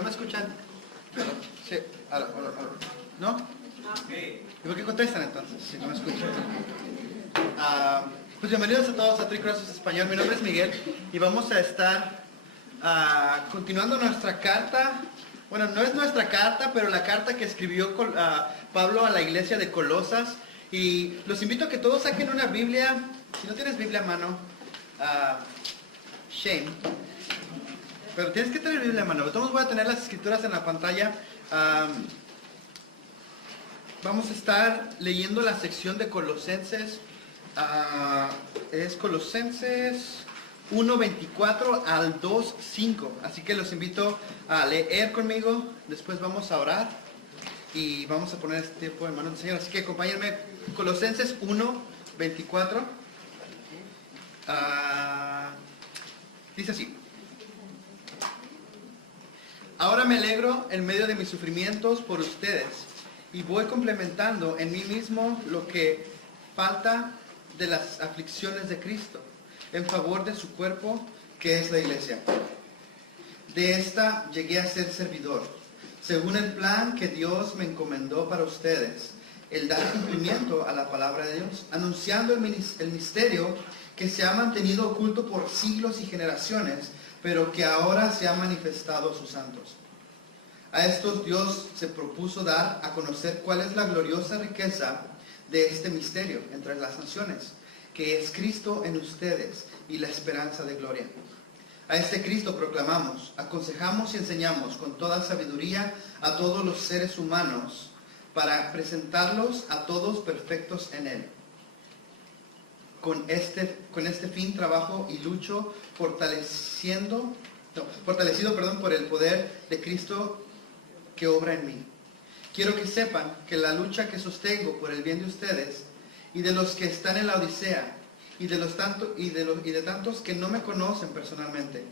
¿no me escuchan? Sí, ¿no? ¿Y por qué contestan entonces, si no me escuchan? Pues bienvenidos a todos a Three Crosses Español. Mi nombre es Miguel y vamos a estar continuando nuestra carta. Bueno, no es nuestra carta, pero la carta que escribió Pablo a la iglesia de Colosas. Y los invito a que todos saquen una Biblia. Si no tienes Biblia a mano, shame. Pero tienes que tener Biblia a mano. Entonces voy a tener las escrituras en la pantalla. Vamos a estar leyendo la sección de Colosenses. Es Colosenses 1:24 al 2:5. Así que los invito a leer conmigo. Después vamos a orar. Y vamos a poner este tiempo en manos del Señor. Así que acompáñenme. Colosenses 1:24. Dice así. Ahora me alegro en medio de mis sufrimientos por ustedes y voy complementando en mí mismo lo que falta de las aflicciones de Cristo en favor de su cuerpo, que es la iglesia. De esta llegué a ser servidor, según el plan que Dios me encomendó para ustedes, el dar cumplimiento a la palabra de Dios, anunciando el misterio que se ha mantenido oculto por siglos y generaciones, pero que ahora se ha manifestado a sus santos. A estos Dios se propuso dar a conocer cuál es la gloriosa riqueza de este misterio entre las naciones, que es Cristo en ustedes y la esperanza de gloria. A este Cristo proclamamos, aconsejamos y enseñamos con toda sabiduría a todos los seres humanos para presentarlos a todos perfectos en Él. Con este fin trabajo y lucho fortalecido por el poder de Cristo que obra en mí. Quiero que sepan que la lucha que sostengo por el bien de ustedes y de los que están en la Odisea y de tantos que no me conocen personalmente,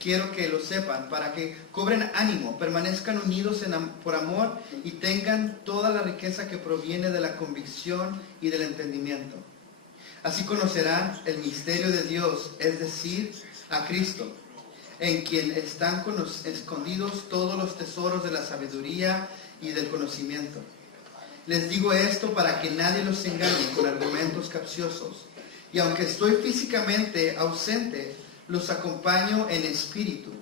quiero que lo sepan para que cobren ánimo, permanezcan unidos por amor y tengan toda la riqueza que proviene de la convicción y del entendimiento. Así conocerán el misterio de Dios, es decir, a Cristo, en quien están escondidos todos los tesoros de la sabiduría y del conocimiento. Les digo esto para que nadie los engañe con argumentos capciosos. Y aunque estoy físicamente ausente, los acompaño en espíritu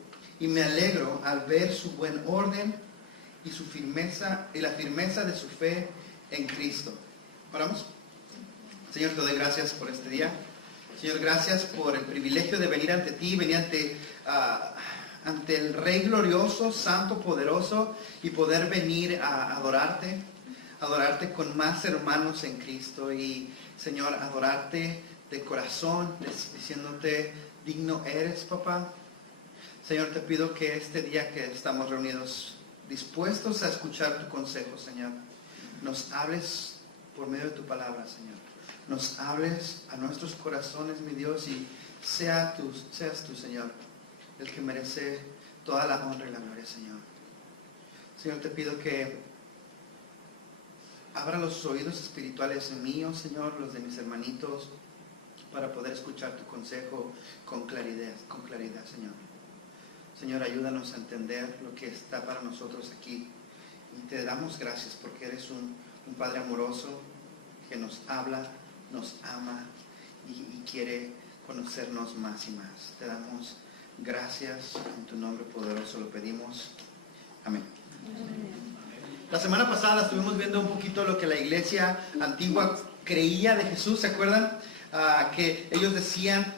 y me alegro al ver su buen orden y su firmeza y la firmeza de su fe en Cristo. Oramos. Señor, te doy gracias por este día. Señor, gracias por el privilegio de venir ante ti, venir ante el Rey glorioso, santo, poderoso, y poder venir a adorarte con más hermanos en Cristo. Y, Señor, adorarte de corazón, diciéndote, digno eres, papá. Señor, te pido que este día que estamos reunidos, dispuestos a escuchar tu consejo, Señor, nos hables por medio de tu palabra, Señor. Nos hables a nuestros corazones, mi Dios, y seas tú, Señor, el que merece toda la honra y la gloria, Señor. Señor, te pido que abra los oídos espirituales míos, Señor, los de mis hermanitos, para poder escuchar tu consejo con claridad, Señor. Señor, ayúdanos a entender lo que está para nosotros aquí. Y te damos gracias porque eres un Padre amoroso que nos habla, nos ama y quiere conocernos más y más. Te damos gracias, en tu nombre poderoso lo pedimos. Amén. La semana pasada estuvimos viendo un poquito lo que la iglesia antigua creía de Jesús. ¿Se acuerdan? Que ellos decían,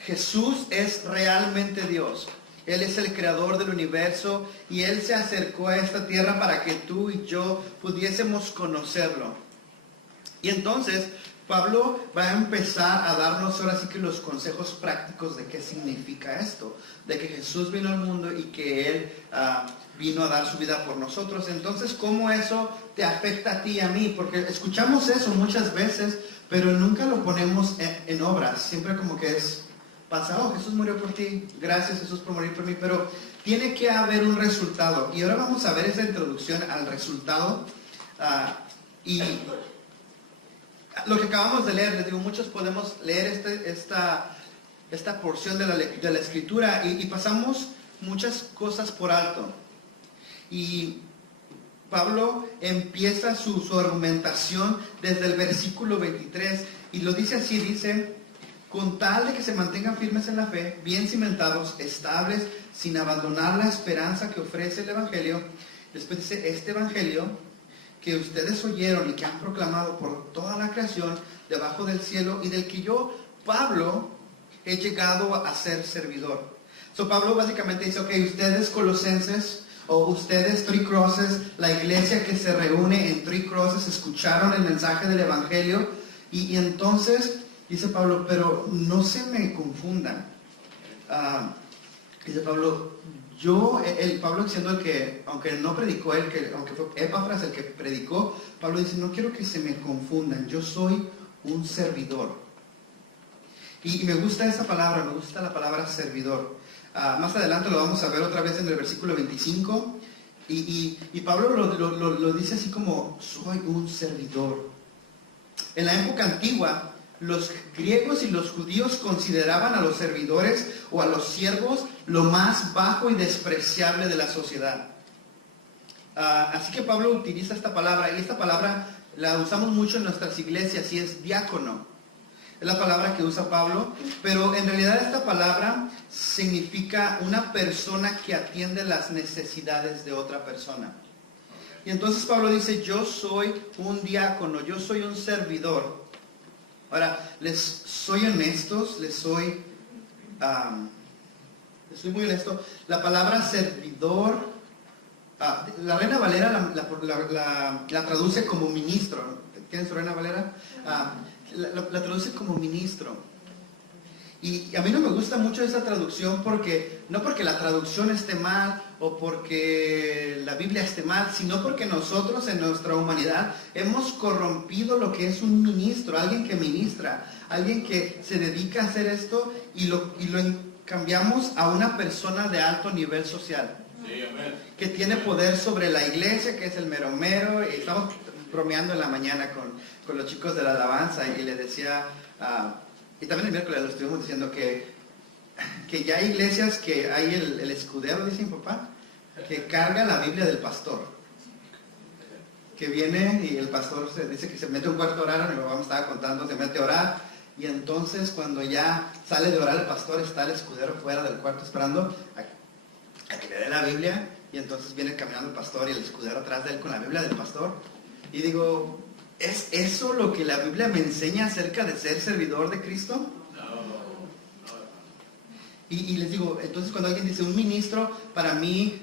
Jesús es realmente Dios. Él es el creador del universo y Él se acercó a esta tierra para que tú y yo pudiésemos conocerlo. Y entonces Pablo va a empezar a darnos ahora sí que los consejos prácticos de qué significa esto, de que Jesús vino al mundo y que Él vino a dar su vida por nosotros. Entonces, ¿cómo eso te afecta a ti y a mí? Porque escuchamos eso muchas veces, pero nunca lo ponemos en obras. Siempre como que pasa, oh, Jesús murió por ti, gracias Jesús por morir por mí, pero tiene que haber un resultado. Y ahora vamos a ver esa introducción al resultado. Y lo que acabamos de leer, les digo, muchos podemos leer esta porción de la escritura y pasamos muchas cosas por alto. Y Pablo empieza su argumentación desde el versículo 23 y lo dice así, dice: con tal de que se mantengan firmes en la fe, bien cimentados, estables, sin abandonar la esperanza que ofrece el Evangelio. Después dice: este Evangelio que ustedes oyeron y que han proclamado por toda la creación debajo del cielo, y del que yo, Pablo, he llegado a ser servidor. Pablo básicamente dice: ok, ustedes colosenses, o ustedes Three Crosses, la iglesia que se reúne en Three Crosses, escucharon el mensaje del Evangelio, y entonces dice Pablo, pero no se me confundan. Dice Pablo, Pablo siendo el que, aunque no predicó él, aunque fue Epafras el que predicó, Pablo dice: no quiero que se me confundan, yo soy un servidor. Y me gusta esa palabra, me gusta la palabra servidor. Más adelante lo vamos a ver otra vez en el versículo 25. Y Pablo lo dice así como: soy un servidor. En la época antigua, los griegos y los judíos consideraban a los servidores o a los siervos lo más bajo y despreciable de la sociedad. Así que Pablo utiliza esta palabra, y esta palabra la usamos mucho en nuestras iglesias, y es diácono. Es la palabra que usa Pablo, pero en realidad esta palabra significa una persona que atiende las necesidades de otra persona. Y entonces Pablo dice: yo soy un diácono, yo soy un servidor. Ahora, les soy honestos, les soy muy honesto. La palabra servidor, la Reina Valera la traduce como ministro. ¿Tienen su Reina Valera? La traduce como ministro. Y a mí no me gusta mucho esa traducción, no porque la traducción esté mal o porque la Biblia esté mal, sino porque nosotros en nuestra humanidad hemos corrompido lo que es un ministro, alguien que ministra, alguien que se dedica a hacer esto, y lo cambiamos a una persona de alto nivel social. Sí, amén. Que tiene poder sobre la iglesia, que es el mero mero. Y estamos bromeando en la mañana con los chicos de la alabanza, y les decía, y también el miércoles lo estuvimos diciendo, que ya hay iglesias que hay el escudero, dice mi papá, que carga la Biblia del pastor, que viene y el pastor dice que se mete a un cuarto a orar. Mi papá me estaba contando, se mete a orar, y entonces cuando ya sale de orar el pastor, está el escudero fuera del cuarto esperando a que le dé la Biblia, y entonces viene caminando el pastor y el escudero atrás de él con la Biblia del pastor. Y digo, ¿es eso lo que la Biblia me enseña acerca de ser servidor de Cristo? No. Y les digo, entonces cuando alguien dice un ministro, para mí,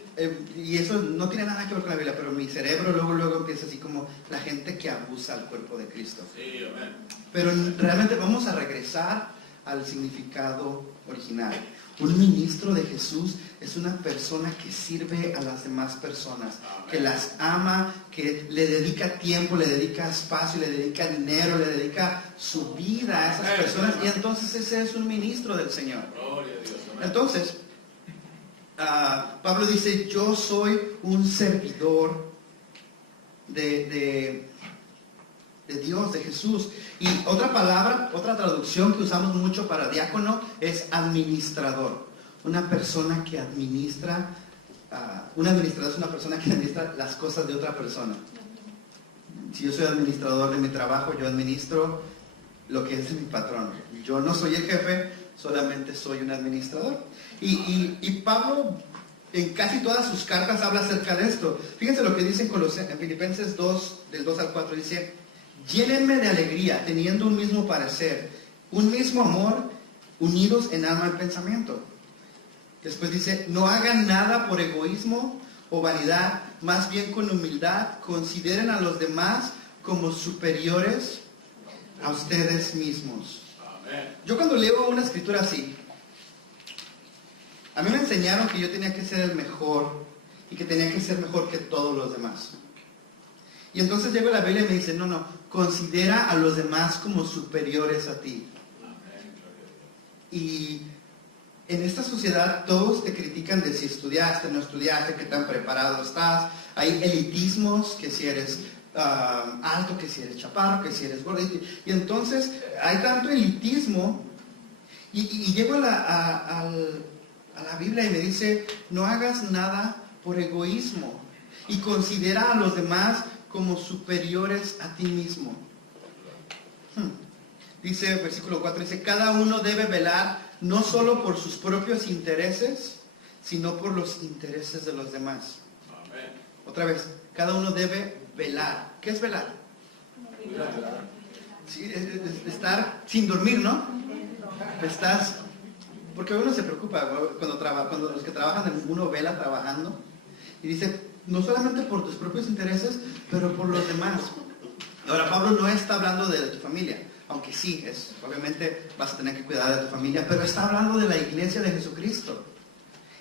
y eso no tiene nada que ver con la Biblia, pero mi cerebro luego empieza así como la gente que abusa al cuerpo de Cristo. Sí, amén. Pero realmente vamos a regresar al significado original. Un ministro de Jesús es una persona que sirve a las demás personas, que las ama, que le dedica tiempo, le dedica espacio, le dedica dinero, le dedica su vida a esas personas, y entonces ese es un ministro del Señor. Entonces, Pablo dice: yo soy un servidor de Dios, de Jesús. Y otra palabra, otra traducción que usamos mucho para diácono es administrador. Una persona que administra, un administrador es una persona que administra las cosas de otra persona. Si yo soy administrador de mi trabajo, yo administro lo que es de mi patrón. Yo no soy el jefe, solamente soy un administrador. Y Pablo en casi todas sus cartas habla acerca de esto. Fíjense lo que dice en Filipenses 2, del 2 al 4, dice: llénenme de alegría, teniendo un mismo parecer, un mismo amor, unidos en alma y pensamiento. Después dice: no hagan nada por egoísmo o vanidad, más bien con humildad, consideren a los demás como superiores a ustedes mismos. Amén. Yo cuando leo una escritura así, a mí me enseñaron que yo tenía que ser el mejor y que tenía que ser mejor que todos los demás. Y entonces llego a la Biblia y me dice: no, considera a los demás como superiores a ti. Y en esta sociedad todos te critican de si estudiaste, no estudiaste, qué tan preparado estás. Hay elitismos, que si eres alto, que si eres chaparro, que si eres gordo. Y entonces hay tanto elitismo. Y llego a la Biblia y me dice: no hagas nada por egoísmo. y considera a los demás como superiores a ti mismo. Dice, versículo 4, dice, cada uno debe velar no solo por sus propios intereses, sino por los intereses de los demás. Amén. Otra vez, cada uno debe velar. ¿Qué es velar? Sí, estar sin dormir, ¿no? Estás, porque uno se preocupa cuando los que trabajan, uno vela trabajando y dice, no solamente por tus propios intereses, pero por los demás. Ahora, Pablo no está hablando de tu familia, aunque sí, obviamente vas a tener que cuidar de tu familia, pero está hablando de la iglesia de Jesucristo.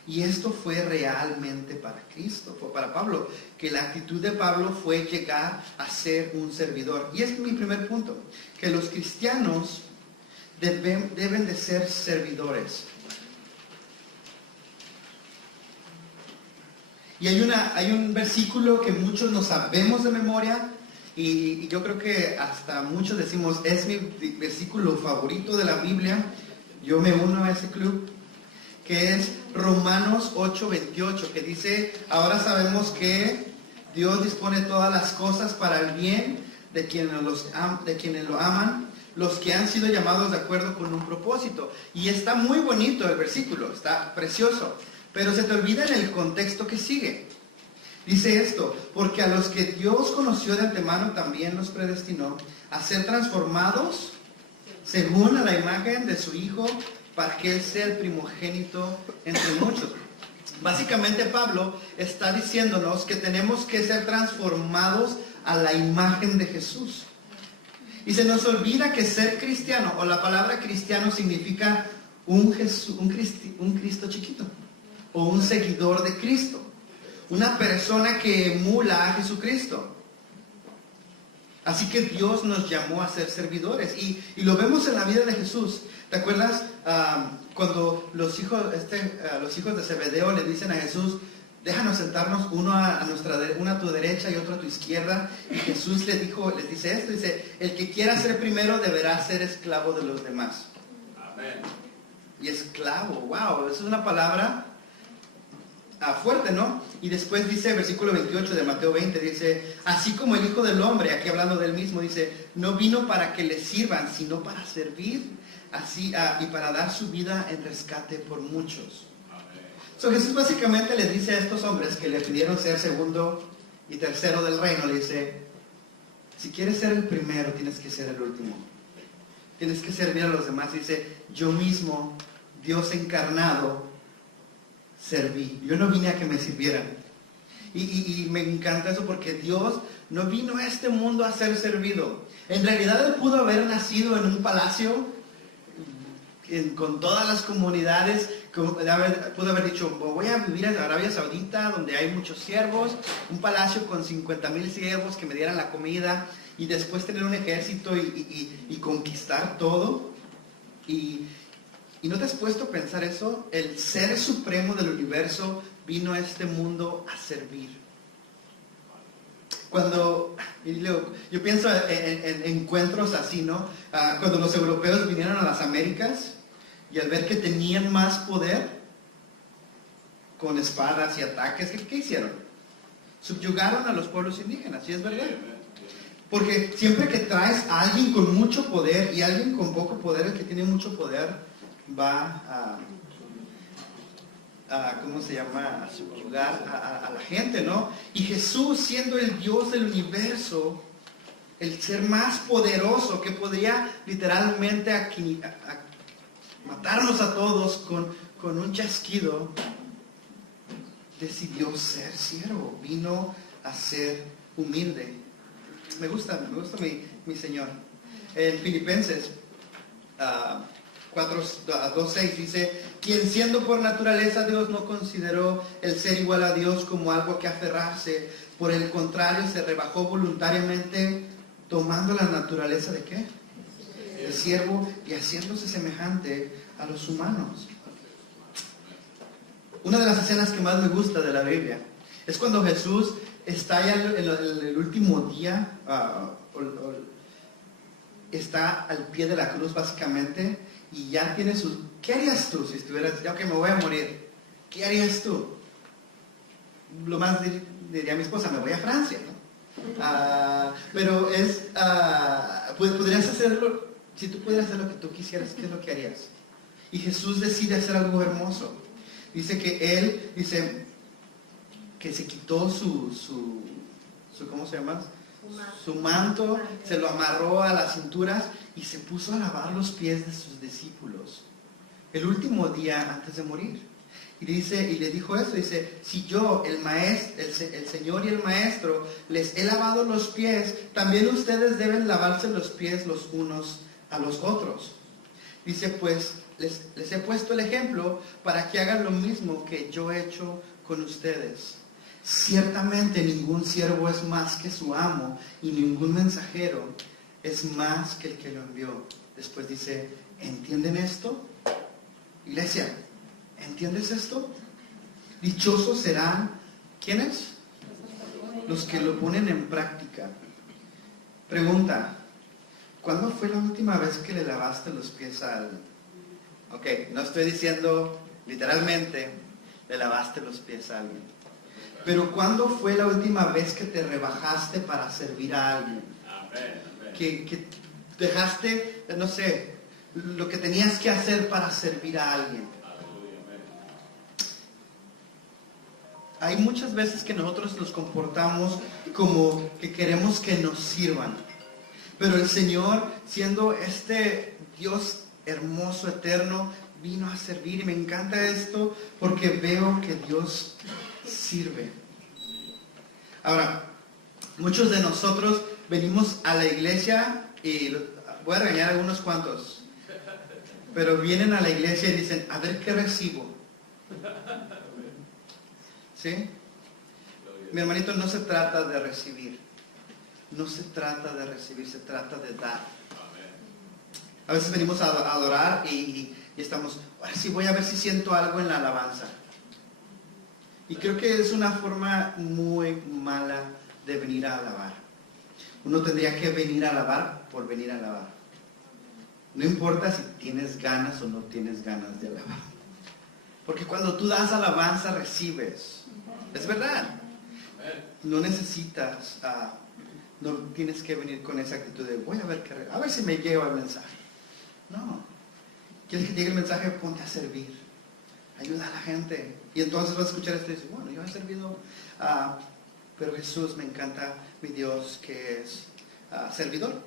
Y esto fue realmente para Cristo, fue para Pablo, que la actitud de Pablo fue llegar a ser un servidor. Y es mi primer punto, que los cristianos deben de ser servidores. Y hay un versículo que muchos no sabemos de memoria, y yo creo que hasta muchos decimos, es mi versículo favorito de la Biblia. Yo me uno a ese club, que es Romanos 8:28, que dice, ahora sabemos que Dios dispone todas las cosas para el bien de quienes lo aman, los que han sido llamados de acuerdo con un propósito. Y está muy bonito el versículo, está precioso, pero se te olvida en el contexto que sigue. Dice esto, porque a los que Dios conoció de antemano también los predestinó a ser transformados según a la imagen de su Hijo, para que Él sea el primogénito entre muchos. Básicamente Pablo está diciéndonos que tenemos que ser transformados a la imagen de Jesús. Y se nos olvida que ser cristiano, o la palabra cristiano significa un Cristo chiquito, o un seguidor de Cristo. Una persona que emula a Jesucristo. Así que Dios nos llamó a ser servidores. Y lo vemos en la vida de Jesús. ¿Te acuerdas cuando los hijos de Zebedeo le dicen a Jesús, déjanos sentarnos uno a tu derecha y otro a tu izquierda? Y Jesús les dice esto, dice, el que quiera ser primero deberá ser esclavo de los demás. Amén. Y esclavo, wow, eso es una palabra fuerte, ¿no? Y después dice, versículo 28 de Mateo 20, dice, así como el Hijo del Hombre, aquí hablando del mismo, dice, no vino para que le sirvan, sino para servir, así y para dar su vida en rescate por muchos. So, Jesús básicamente les dice a estos hombres que le pidieron ser segundo y tercero del reino, le dice, si quieres ser el primero, tienes que ser el último. Tienes que servir a los demás. Dice, yo mismo, Dios encarnado, serví. Yo no vine a que me sirvieran. Y me encanta eso porque Dios no vino a este mundo a ser servido. En realidad Él pudo haber nacido en un palacio con todas las comunidades. Pudo haber dicho, voy a vivir en Arabia Saudita donde hay muchos siervos, un palacio con 50,000 siervos que me dieran la comida, y después tener un ejército y conquistar todo. ¿Y no te has puesto a pensar eso? El ser supremo del universo vino a este mundo a servir. Yo pienso en encuentros así, ¿no? Cuando los europeos vinieron a las Américas y al ver que tenían más poder con espadas y ataques, ¿qué hicieron? Subyugaron a los pueblos indígenas, y es verdad. Porque siempre que traes a alguien con mucho poder y alguien con poco poder, el que tiene mucho poder va ¿cómo se llama? A subyugar a la gente, ¿no? Y Jesús, siendo el Dios del universo, el ser más poderoso que podría literalmente matarnos a todos con un chasquido, decidió ser siervo, vino a ser humilde. Me gusta mi Señor. En Filipenses 2:6 dice, quien siendo por naturaleza Dios no consideró el ser igual a Dios como algo que aferrarse, por el contrario se rebajó voluntariamente, tomando la naturaleza ¿de qué? De siervo, y haciéndose semejante a los humanos. Una de las escenas que más me gusta de la Biblia es cuando Jesús está ya en el último día, está al pie de la cruz básicamente, y ya tiene ¿qué harías tú si estuvieras, ya que me voy a morir? ¿Qué harías tú? Lo más diría mi esposa, me voy a Francia, ¿no? Pero pues podrías hacerlo, si tú pudieras hacer lo que tú quisieras, ¿qué es lo que harías? Y Jesús decide hacer algo hermoso. Dice que se quitó su ¿cómo se llama? Su manto, se lo amarró a las cinturas y se puso a lavar los pies de sus discípulos el último día antes de morir. Y le dijo eso, dice, si yo, el Señor y el Maestro, les he lavado los pies, también ustedes deben lavarse los pies los unos a los otros. Dice, pues, les he puesto el ejemplo para que hagan lo mismo que yo he hecho con ustedes. Ciertamente ningún siervo es más que su amo, y ningún mensajero es más que el que lo envió. Después dice, ¿entienden esto? Iglesia, ¿entiendes esto? Dichosos serán, ¿quiénes? Los que lo ponen en práctica. Pregunta, ¿cuándo fue la última vez que le lavaste los pies a alguien? Ok, no estoy diciendo literalmente le lavaste los pies a alguien. Pero ¿cuándo fue la última vez que te rebajaste para servir a alguien? Que dejaste, no sé, lo que tenías que hacer para servir a alguien. Hay muchas veces que nosotros nos comportamos como que queremos que nos sirvan. Pero el Señor, siendo este Dios hermoso, eterno, vino a servir. Y me encanta esto porque veo que Dios sirve. Ahora, muchos de nosotros venimos a la iglesia y voy a regañar a algunos cuantos, pero vienen a la iglesia y dicen, a ver qué recibo. ¿Sí? Mi hermanito, no se trata de recibir. No se trata de recibir, se trata de dar. A veces venimos a adorar y estamos, ahora sí voy a ver si siento algo en la alabanza. Y creo que es una forma muy mala de venir a alabar. Uno tendría que venir a alabar por venir a alabar. No importa si tienes ganas o no tienes ganas de alabar. Porque cuando tú das alabanza, recibes. Es verdad. No necesitas, no tienes que venir con esa actitud de voy a ver si me llega el mensaje. No. ¿Quieres que llegue el mensaje? Ponte a servir. Ayuda a la gente. Y entonces vas a escuchar esto y dices, bueno, yo he servido, pero Jesús, me encanta mi Dios que es servidor.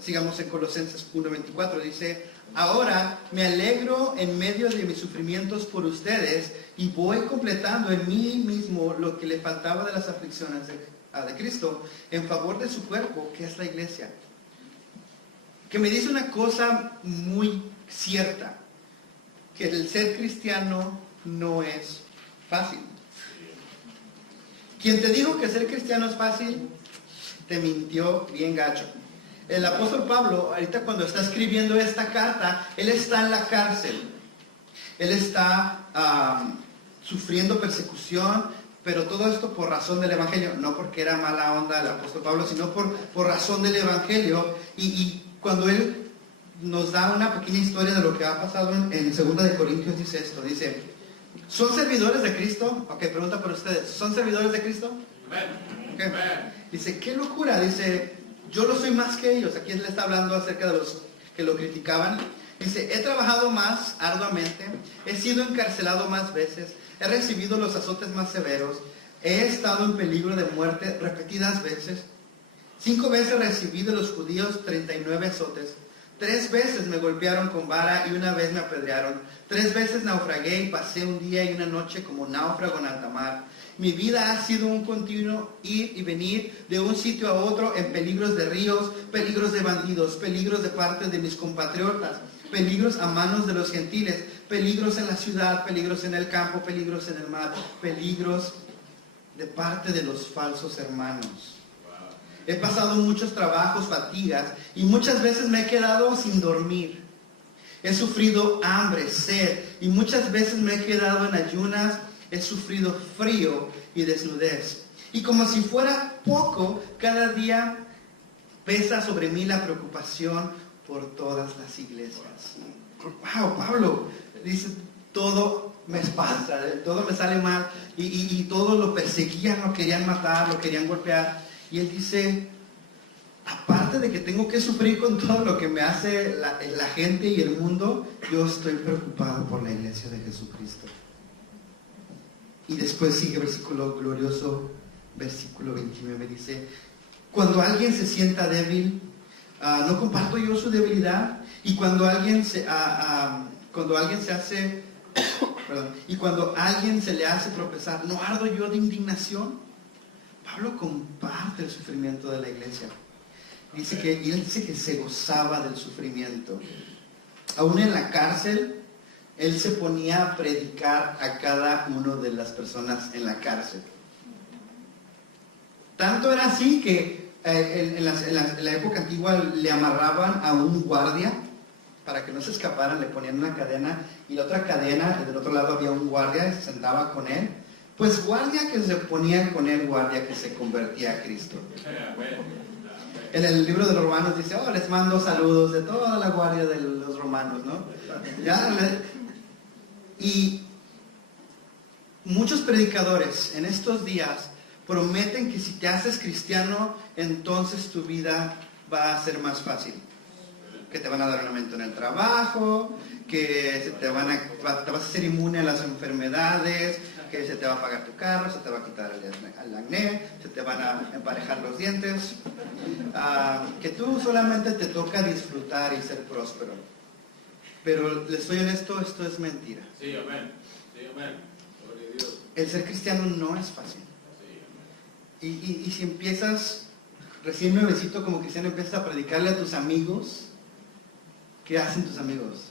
Sigamos en Colosenses 1:24, dice, ahora me alegro en medio de mis sufrimientos por ustedes y voy completando en mí mismo lo que le faltaba de las aflicciones de Cristo en favor de su cuerpo, que es la iglesia. Que me dice una cosa muy cierta, que el ser cristiano no es fácil. Quien te dijo que ser cristiano es fácil, te mintió bien gacho. El apóstol Pablo, ahorita cuando está escribiendo esta carta, él está en la cárcel. Él está sufriendo persecución, pero todo esto por razón del Evangelio. No porque era mala onda el apóstol Pablo, sino por razón del Evangelio. Y cuando él nos da una pequeña historia de lo que ha pasado en 2 de Corintios, dice esto. Dice, ¿son servidores de Cristo? Ok, pregunta por ustedes. ¿Son servidores de Cristo? Okay. Dice, qué locura. Dice, yo lo soy más que ellos. Aquí él le está hablando acerca de los que lo criticaban. Dice, he trabajado más arduamente, he sido encarcelado más veces, he recibido los azotes más severos, he estado en peligro de muerte repetidas veces. 5 veces recibí de los judíos 39 azotes. 3 veces me golpearon con vara y 1 vez me apedrearon. 3 veces naufragué y pasé un día y una noche como náufrago en alta mar. Mi vida ha sido un continuo ir y venir de un sitio a otro en peligros de ríos, peligros de bandidos, peligros de parte de mis compatriotas, peligros a manos de los gentiles, peligros en la ciudad, peligros en el campo, peligros en el mar, peligros de parte de los falsos hermanos. He pasado muchos trabajos, fatigas, y muchas veces me he quedado sin dormir. He sufrido hambre, sed, y muchas veces me he quedado en ayunas. He sufrido frío y desnudez. Y como si fuera poco, cada día pesa sobre mí la preocupación por todas las iglesias. Wow, Pablo dice, todo me espanta, todo me sale mal, y todos lo perseguían, lo querían matar, lo querían golpear. Y él dice, aparte de que tengo que sufrir con todo lo que me hace la gente y el mundo, yo estoy preocupado por la iglesia de Jesucristo. Y después sigue versículo glorioso, versículo 29, dice, cuando alguien se sienta débil, no comparto yo su debilidad, y cuando alguien se hace, perdón, y cuando alguien se le hace tropezar, ¿no ardo yo de indignación? Pablo comparte el sufrimiento de la iglesia. Él dice que se gozaba del sufrimiento. Aún en la cárcel, él se ponía a predicar a cada una de las personas en la cárcel. Tanto era así que en la época antigua le amarraban a un guardia para que no se escaparan, le ponían una cadena y la otra cadena, del otro lado había un guardia y se sentaba con él. Pues guardia que se ponía con él, guardia que se convertía a Cristo. En el libro de los Romanos dice, les mando saludos de toda la guardia de los romanos, ¿no? Y muchos predicadores en estos días prometen que si te haces cristiano, entonces tu vida va a ser más fácil. Que te van a dar un aumento en el trabajo, que te vas a ser inmune a las enfermedades, que se te va a pagar tu carro, se te va a quitar el acné, se te van a emparejar los dientes, que tú solamente te toca disfrutar y ser próspero. Pero les soy honesto, esto es mentira. Sí, amén. Sí, amén. Gloria a Dios. El ser cristiano no es fácil. Y si empiezas recién nuevecito como cristiano, empiezas a predicarle a tus amigos, ¿qué hacen tus amigos?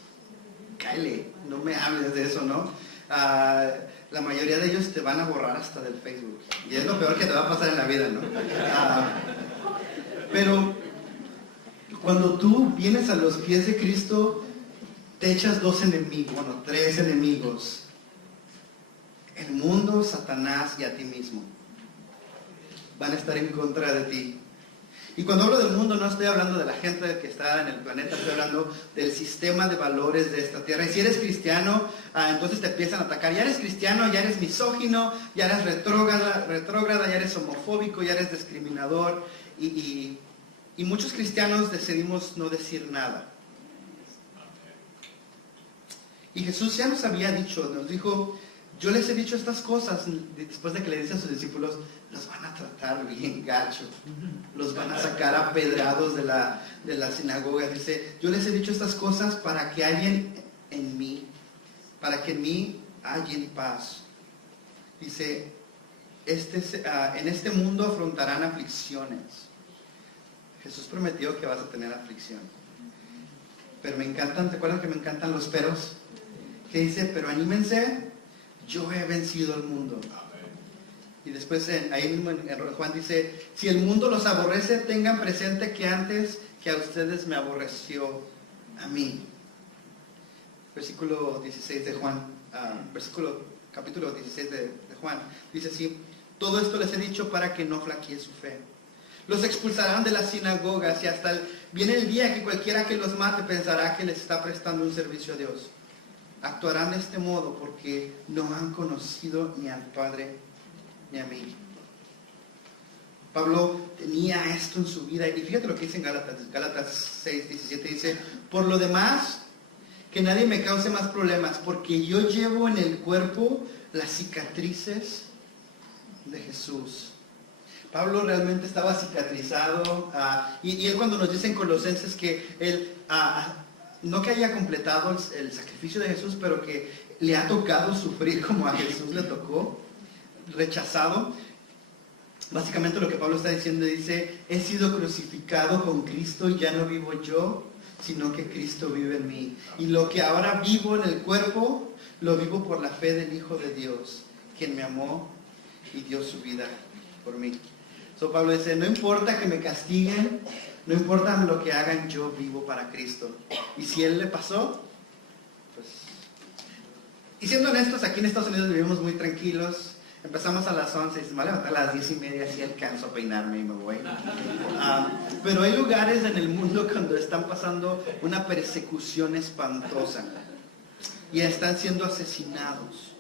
Cáele, no me hables de eso, ¿no? La mayoría de ellos te van a borrar hasta del Facebook. Y es lo peor que te va a pasar en la vida, ¿no? Pero cuando tú vienes a los pies de Cristo, te echas 2 enemigos, 3 enemigos. El mundo, Satanás y a ti mismo. Van a estar en contra de ti. Y cuando hablo del mundo, no estoy hablando de la gente que está en el planeta, estoy hablando del sistema de valores de esta tierra. Y si eres cristiano, entonces te empiezan a atacar. Ya eres cristiano, ya eres misógino, ya eres retrógrada, ya eres homofóbico, ya eres discriminador. Y muchos cristianos decidimos no decir nada. Y Jesús ya nos había dicho, nos dijo, yo les he dicho estas cosas, después de que le dice a sus discípulos, los van a tratar bien gacho, los van a sacar a pedrados de la sinagoga. Dice, yo les he dicho estas cosas para que hallen en mí, para que en mí hallen paz. Dice, en este mundo afrontarán aflicciones. Jesús prometió que vas a tener aflicción. Pero me encantan, ¿te acuerdan que me encantan los peros? Que dice, pero anímense, yo he vencido al mundo. Y después ahí mismo en Juan dice, si el mundo los aborrece, tengan presente que antes que a ustedes me aborreció a mí. Versículo 16 de Juan, capítulo 16 de Juan, dice así, todo esto les he dicho para que no flaquee su fe. Los expulsarán de las sinagogas y viene el día que cualquiera que los mate pensará que les está prestando un servicio a Dios. Actuarán de este modo porque no han conocido ni al Padre ni a mí. Pablo tenía esto en su vida y fíjate lo que dice en Gálatas 6, 17, dice, por lo demás, que nadie me cause más problemas, porque yo llevo en el cuerpo las cicatrices de Jesús. Pablo realmente estaba cicatrizado, y él cuando nos dice en Colosenses que él, no que haya completado el sacrificio de Jesús, pero que le ha tocado sufrir como a Jesús le tocó, rechazado. Básicamente lo que Pablo está diciendo, dice, he sido crucificado con Cristo, ya no vivo yo, sino que Cristo vive en mí. Y lo que ahora vivo en el cuerpo, lo vivo por la fe del Hijo de Dios, quien me amó y dio su vida por mí. Pablo dice, no importa que me castiguen, no importa lo que hagan, yo vivo para Cristo. Y si él le pasó, pues... Y siendo honestos, aquí en Estados Unidos vivimos muy tranquilos. Empezamos a las 11 y se me va a levantar a las 10:30, así alcanzo a peinarme y me voy. Pero hay lugares en el mundo cuando están pasando una persecución espantosa. y están siendo asesinados.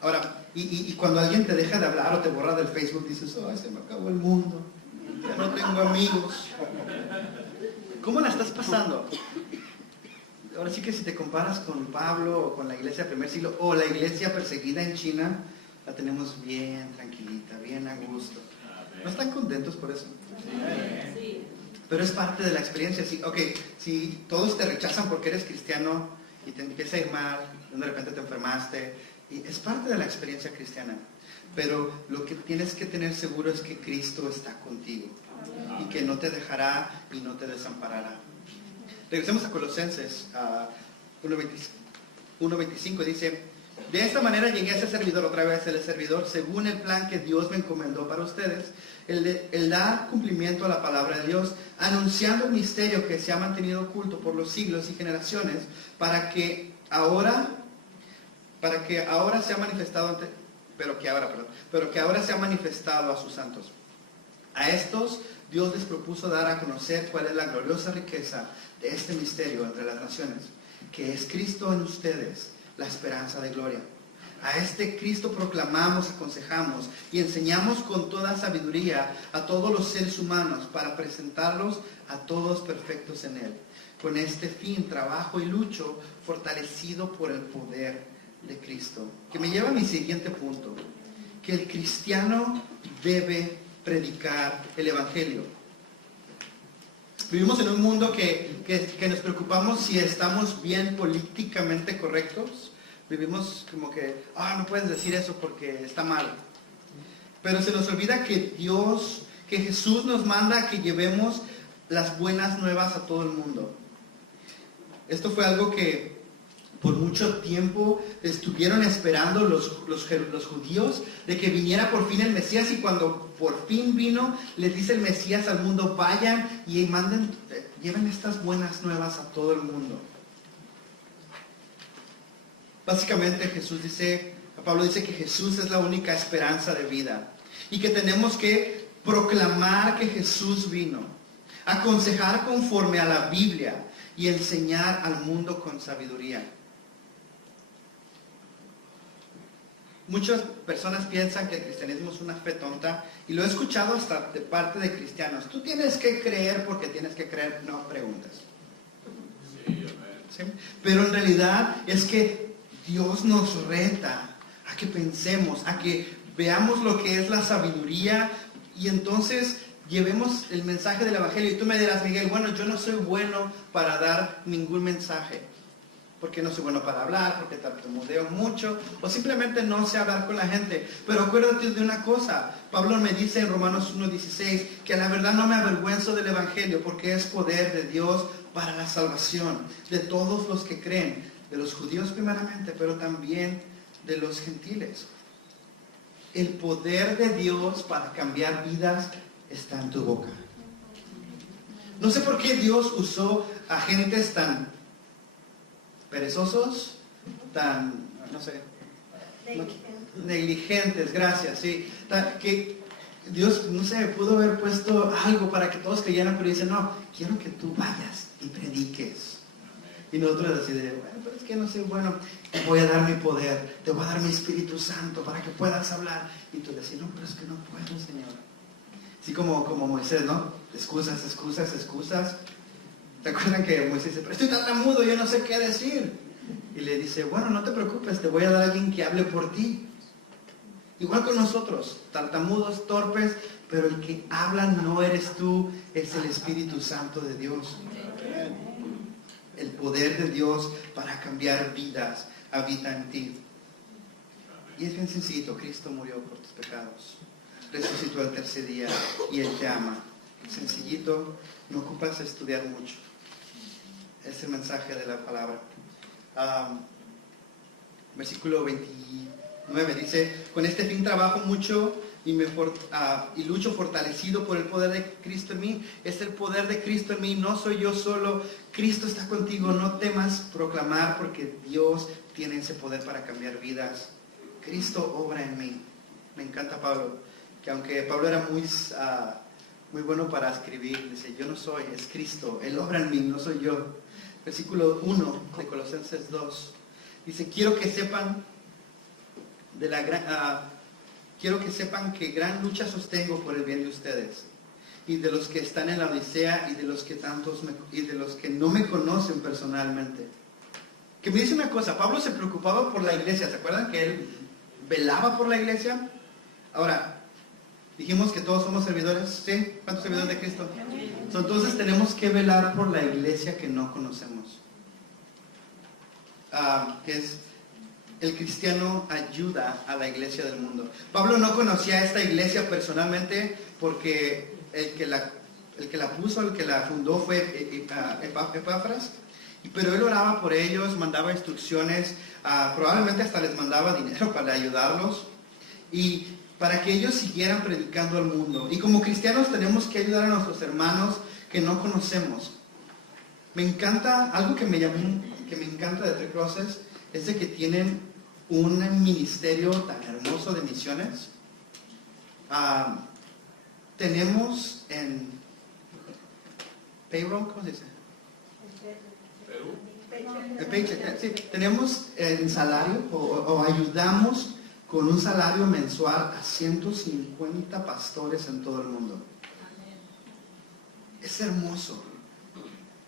Ahora, y cuando alguien te deja de hablar o te borra del Facebook, dices, ay, se me acabó el mundo, ya no tengo amigos. ¿Cómo la estás pasando? Ahora sí que si te comparas con Pablo o con la iglesia del primer siglo o la iglesia perseguida en China, la tenemos bien tranquilita, bien a gusto. ¿No están contentos por eso? Sí. Pero es parte de la experiencia. Si todos te rechazan porque eres cristiano y te empieza a ir mal, de repente te enfermaste, y es parte de la experiencia cristiana. Pero lo que tienes que tener seguro es que Cristo está contigo y que no te dejará y no te desamparará. Regresemos a Colosenses 1.25, dice: de esta manera llegué a ser servidor, otra vez el servidor, según el plan que Dios me encomendó para ustedes, el dar cumplimiento a la palabra de Dios, anunciando el misterio que se ha mantenido oculto por los siglos y generaciones, para que ahora se ha manifestado pero que ahora se ha manifestado a sus santos. A estos Dios les propuso dar a conocer cuál es la gloriosa riqueza de este misterio entre las naciones, que es Cristo en ustedes, la esperanza de gloria. A este Cristo proclamamos, aconsejamos y enseñamos con toda sabiduría a todos los seres humanos para presentarlos a todos perfectos en Él. Con este fin trabajo y lucho fortalecido por el poder de Cristo. Que me lleva a mi siguiente punto, que el cristiano debe predicar el Evangelio. Vivimos en un mundo que nos preocupamos si estamos bien políticamente correctos. Vivimos como que, no puedes decir eso porque está mal. Pero se nos olvida que Jesús nos manda a que llevemos las buenas nuevas a todo el mundo. Esto fue algo que por mucho tiempo estuvieron esperando los judíos de que viniera por fin el Mesías, y cuando por fin vino, les dice el Mesías al mundo: vayan y lleven estas buenas nuevas a todo el mundo. Básicamente Pablo dice que Jesús es la única esperanza de vida y que tenemos que proclamar que Jesús vino, aconsejar conforme a la Biblia y enseñar al mundo con sabiduría. Muchas personas piensan que el cristianismo es una fe tonta, y lo he escuchado hasta de parte de cristianos. Tú tienes que creer porque tienes que creer, no preguntas. ¿Sí? Pero en realidad es que Dios nos reta a que pensemos, a que veamos lo que es la sabiduría, y entonces llevemos el mensaje del Evangelio. Y tú me dirás, Miguel, bueno, yo no soy bueno para dar ningún mensaje, porque no soy bueno para hablar, porque tartamudeo mucho, o simplemente no sé hablar con la gente. Pero acuérdate de una cosa, Pablo me dice en Romanos 1.16, que a la verdad no me avergüenzo del Evangelio, porque es poder de Dios para la salvación de todos los que creen, de los judíos primeramente, pero también de los gentiles. El poder de Dios para cambiar vidas está en tu boca. No sé por qué Dios usó a gentes tan perezosos, tan, negligentes, gracias, sí, que Dios, no sé, pudo haber puesto algo para que todos creyeran, pero dice: no, quiero que tú vayas y prediques. Y nosotros así de, bueno, pero es que no sé, bueno, te voy a dar mi poder, te voy a dar mi Espíritu Santo para que puedas hablar. Y tú decís: no, pero es que no puedo, Señor. Así como Moisés, ¿no? Excusas. ¿Se acuerdan que Moisés dice: pero estoy tartamudo, yo no sé qué decir? Y le dice: bueno, no te preocupes, te voy a dar a alguien que hable por ti. Igual con nosotros, tartamudos, torpes, pero el que habla no eres tú, es el Espíritu Santo de Dios. El poder de Dios para cambiar vidas habita en ti. Y es bien sencillo: Cristo murió por tus pecados, resucitó al tercer día y Él te ama. Sencillito, no ocupas estudiar mucho. Es el mensaje de la palabra. Versículo 29 dice: con este fin trabajo mucho y lucho fortalecido por el poder de Cristo en mí. Es el poder de Cristo en mí, no soy yo solo. Cristo está contigo, no temas proclamar, porque Dios tiene ese poder para cambiar vidas. Cristo obra en mí. Me encanta Pablo, que aunque Pablo era muy bueno para escribir, dice: yo no soy, es Cristo, Él obra en mí, no soy yo. versículo 1 de Colosenses 2. Dice, quiero que sepan que gran lucha sostengo por el bien de ustedes y de los que están en la Odisea y de los que no me conocen personalmente. Que me dice una cosa, Pablo se preocupaba por la iglesia, ¿se acuerdan que él velaba por la iglesia? Ahora, dijimos que todos somos servidores, ¿sí? ¿Cuántos servidores de Cristo? Entonces tenemos que velar por la iglesia que no conocemos. Que es el cristiano ayuda a la iglesia del mundo. Pablo no conocía a esta iglesia personalmente porque el que la puso, el que la fundó fue Epafras, pero él oraba por ellos, mandaba instrucciones, probablemente hasta les mandaba dinero para ayudarlos y para que ellos siguieran predicando al mundo. Y como cristianos tenemos que ayudar a nuestros hermanos que no conocemos. Me encanta, algo que me encanta de Three Crosses es de que tienen un ministerio tan hermoso de misiones. Tenemos en payroll, ¿cómo se dice? El paycheck, sí, tenemos en salario o ayudamos con un salario mensual a 150 pastores en todo el mundo. Es hermoso.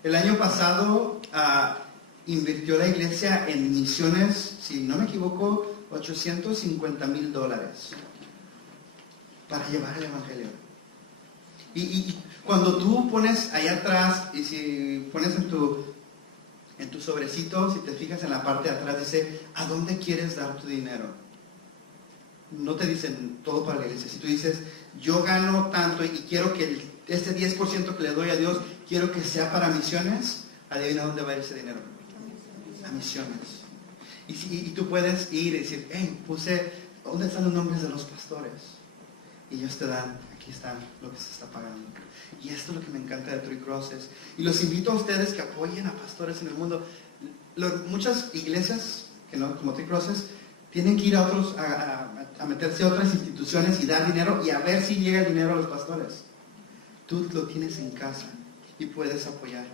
El año pasado invirtió la iglesia en misiones, si no me equivoco, $850,000 para llevar el evangelio. Y cuando tú pones allá atrás, y si pones en tu sobrecito, si te fijas en la parte de atrás, dice, ¿a dónde quieres dar tu dinero? No te dicen todo para la iglesia. Si tú dices, yo gano tanto y quiero que este 10% que le doy a Dios, quiero que sea para misiones, adivina dónde va a ir ese dinero. A misiones. Y tú puedes ir y decir, hey, ¿dónde están los nombres de los pastores? Y ellos te dan, aquí está lo que se está pagando. Y esto es lo que me encanta de Three Crosses. Y los invito a ustedes que apoyen a pastores en el mundo. Muchas iglesias, que no como Three Crosses, tienen que ir a meterse a otras instituciones y dar dinero y a ver si llega el dinero a los pastores. Tú lo tienes en casa y puedes apoyar.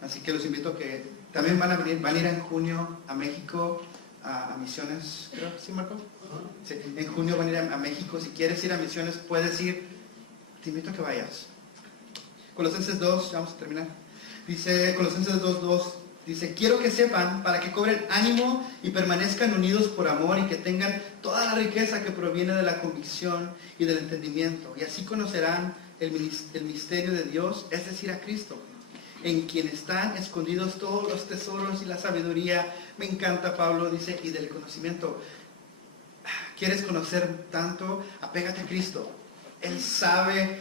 Así que los invito a que también van a ir en junio a México a misiones, creo, ¿sí, Marco? Sí, en junio van a ir a México. Si quieres ir a misiones, puedes ir. Te invito a que vayas. Colosenses 2, vamos a terminar. Dice Colosenses 2:2, dice, quiero que sepan para que cobren ánimo y permanezcan unidos por amor y que tengan toda la riqueza que proviene de la convicción y del entendimiento. Y así conocerán el misterio de Dios, es decir, a Cristo, en quien están escondidos todos los tesoros y la sabiduría. Me encanta, Pablo dice, y del conocimiento. ¿Quieres conocer tanto? Apégate a Cristo. Él sabe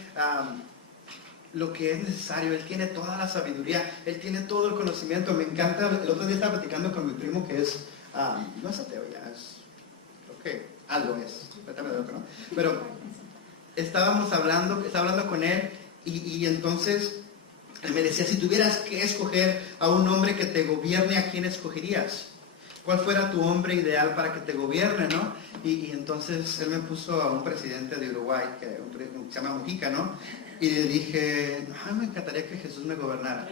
lo que es necesario. Él tiene toda la sabiduría. Él tiene todo el conocimiento. Me encanta. El otro día estaba platicando con mi primo que es, no es ateo ya, creo que algo es. ¿No? Pero estaba hablando con él y entonces él me decía, si tuvieras que escoger a un hombre que te gobierne, ¿a quién escogerías? ¿Cuál fuera tu hombre ideal para que te gobierne, no? Y entonces él me puso a un presidente de Uruguay, que se llama Mujica, ¿no? Y le dije, me encantaría que Jesús me gobernara.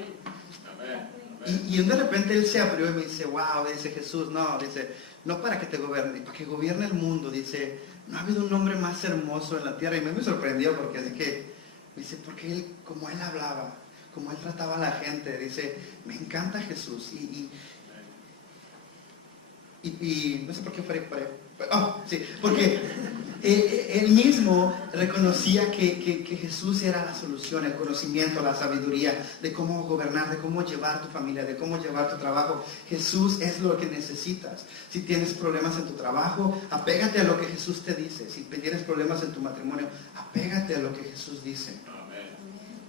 Y de repente él se abrió y me dice, wow, dice Jesús, no para que te gobierne, para que gobierne el mundo. Dice, no ha habido un hombre más hermoso en la tierra. Y me sorprendió porque así que, dice, porque él, como él hablaba, como él trataba a la gente, dice, me encanta Jesús. Y no sé por qué porque él mismo reconocía que Jesús era la solución, el conocimiento, la sabiduría de cómo gobernar, de cómo llevar tu familia, de cómo llevar tu trabajo. Jesús es lo que necesitas. Si tienes problemas en tu trabajo, apégate a lo que Jesús te dice. Si tienes problemas en tu matrimonio, apégate a lo que Jesús dice.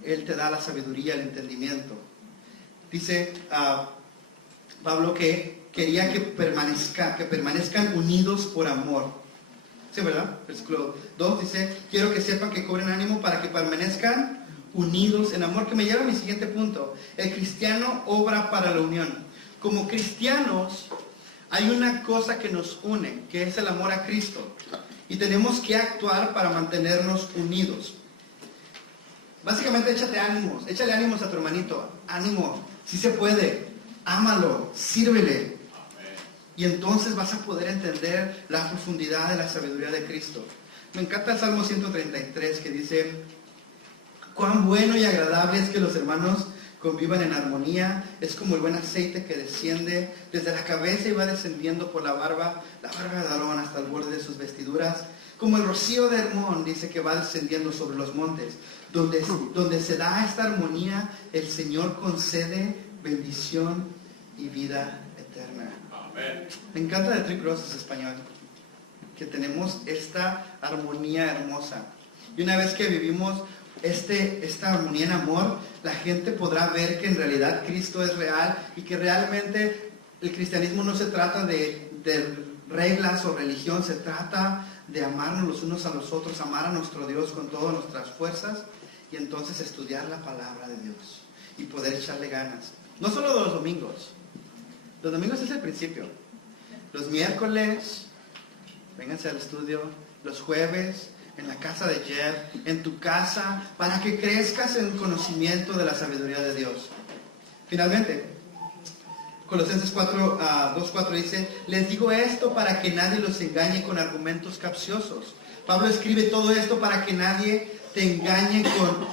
Él te da la sabiduría, el entendimiento. Dice Pablo que quería que permanezcan unidos por amor. ¿Sí, verdad? Versículo 2 dice, quiero que sepan que cobren ánimo para que permanezcan unidos en amor. Que me lleva a mi siguiente punto. El cristiano obra para la unión. Como cristianos, hay una cosa que nos une, que es el amor a Cristo. Y tenemos que actuar para mantenernos unidos. Básicamente, échale ánimos a tu hermanito. Ánimo. Sí se puede. Ámalo, sírvele. Amén. Y entonces vas a poder entender la profundidad de la sabiduría de Cristo. Me encanta el Salmo 133 que dice: cuán bueno y agradable es que los hermanos convivan en armonía. Es como el buen aceite que desciende desde la cabeza y va descendiendo por la barba de Aarón hasta el borde de sus vestiduras. Como el rocío de Hermón, dice, que va descendiendo sobre los montes. Donde se da esta armonía, el Señor concede bendición y vida eterna. Amén. Me encanta de Three Crosses español, que tenemos esta armonía hermosa. Y una vez que vivimos esta armonía en amor, la gente podrá ver que en realidad Cristo es real y que realmente el cristianismo no se trata de reglas o religión, se trata de amarnos los unos a los otros, amar a nuestro Dios con todas nuestras fuerzas y entonces estudiar la palabra de Dios y poder echarle ganas. No solo los domingos es el principio. Los miércoles, vénganse al estudio. Los jueves, en la casa de Jeff, en tu casa, para que crezcas en conocimiento de la sabiduría de Dios. Finalmente, Colosenses 2:4 dice: les digo esto para que nadie los engañe con argumentos capciosos. Pablo escribe todo esto para que nadie te engañe con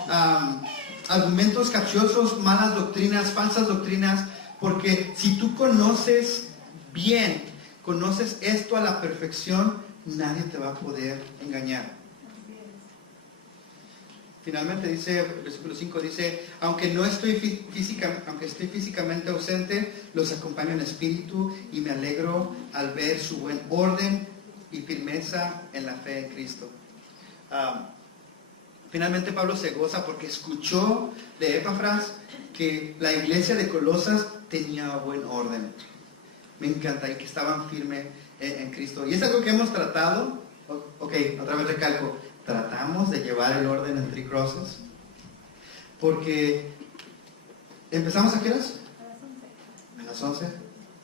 argumentos capciosos, malas doctrinas, falsas doctrinas, porque si tú conoces bien, conoces esto a la perfección, nadie te va a poder engañar. Finalmente dice, versículo 5 dice: aunque estoy físicamente ausente, los acompaño en espíritu y me alegro al ver su buen orden y firmeza en la fe en Cristo. Finalmente Pablo se goza porque escuchó de Epafras que la iglesia de Colosas tenía buen orden. Me encanta, y que estaban firmes en Cristo. Y es algo que hemos tratado. Ok, otra vez recalco. Tratamos de llevar el orden en Three Crosses. Porque empezamos ¿a qué horas? A las 11.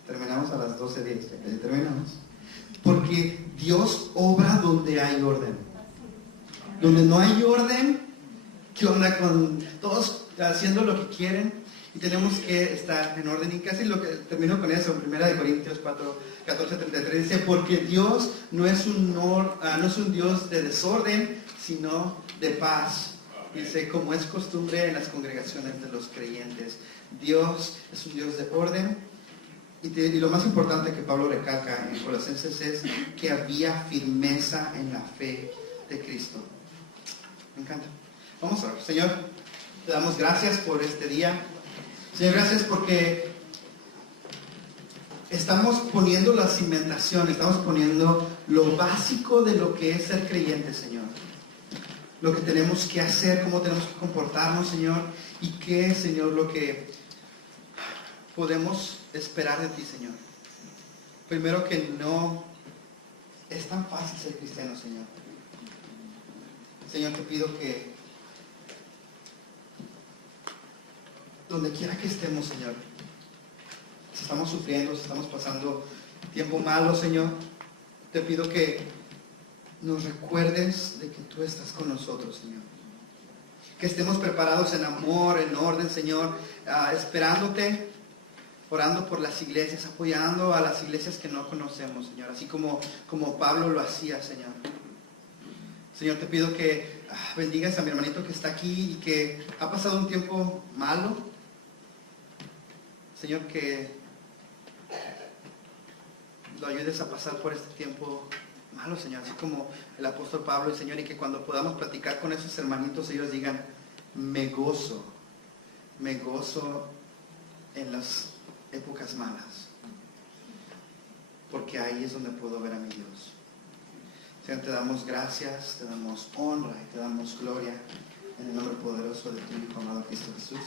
Terminamos a las 12:10. Terminamos. Porque Dios obra donde hay orden. Donde no hay orden, ¿qué onda con todos haciendo lo que quieren? Y tenemos que estar en orden. Y casi lo que termino con eso, en 1 Corintios 14:33 dice: porque Dios no es un Dios de desorden, sino de paz. Dice, como es costumbre en las congregaciones de los creyentes. Dios es un Dios de orden. Y lo más importante que Pablo recalca en Colosenses es que había firmeza en la fe de Cristo. Me encanta. Vamos a orar. Señor, te damos gracias por este día. Señor, gracias porque estamos poniendo la cimentación, estamos poniendo lo básico de lo que es ser creyente, Señor. Lo que tenemos que hacer, cómo tenemos que comportarnos, Señor, y qué, Señor, lo que podemos esperar de ti, Señor. Primero, que no es tan fácil ser cristiano, Señor. Señor, te pido que donde quiera que estemos, Señor, si estamos sufriendo, si estamos pasando tiempo malo, Señor, te pido que nos recuerdes de que tú estás con nosotros, Señor. Que estemos preparados en amor, en orden, Señor, esperándote, orando por las iglesias, apoyando a las iglesias que no conocemos, Señor, así como Pablo lo hacía, Señor. Señor, te pido que bendigas a mi hermanito que está aquí y que ha pasado un tiempo malo. Señor, que lo ayudes a pasar por este tiempo malo, Señor, así como el apóstol Pablo, Señor, y que cuando podamos platicar con esos hermanitos, ellos digan: me gozo en las épocas malas, porque ahí es donde puedo ver a mi Dios. Señor, te damos gracias, te damos honra y te damos gloria en el nombre poderoso de tu Hijo amado Cristo Jesús.